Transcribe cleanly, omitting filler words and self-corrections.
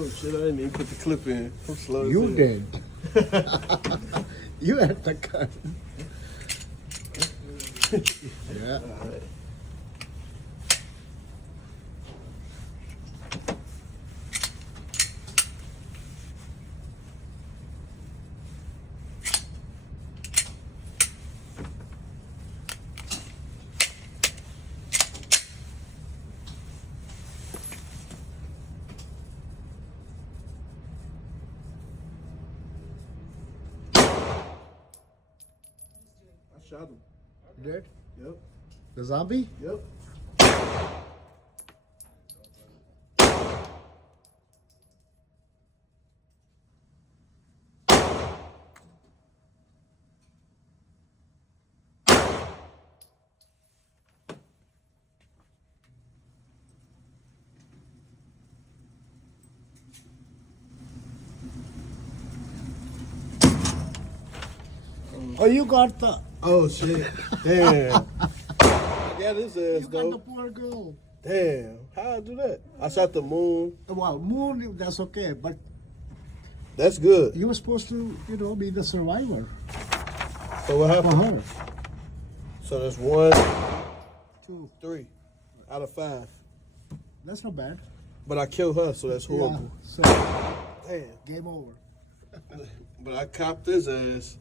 Oh shit! I didn't even put the clip in. I'm slow. as You hell. did. You had the gun. Yeah. I shot him. You did? Yep. The zombie? Yep. Oh, you got the. Oh shit! Damn. I got his ass You got the though. poor girl. Damn. How I do that? I shot the moon. Well, moon, that's okay, but That's good. you were supposed to, be the survivor So what for happened? her. So that's 1, 2. 3 out of 5. That's not bad. But I killed her, so that's horrible. Yeah, so Damn. game over. But I copped his ass.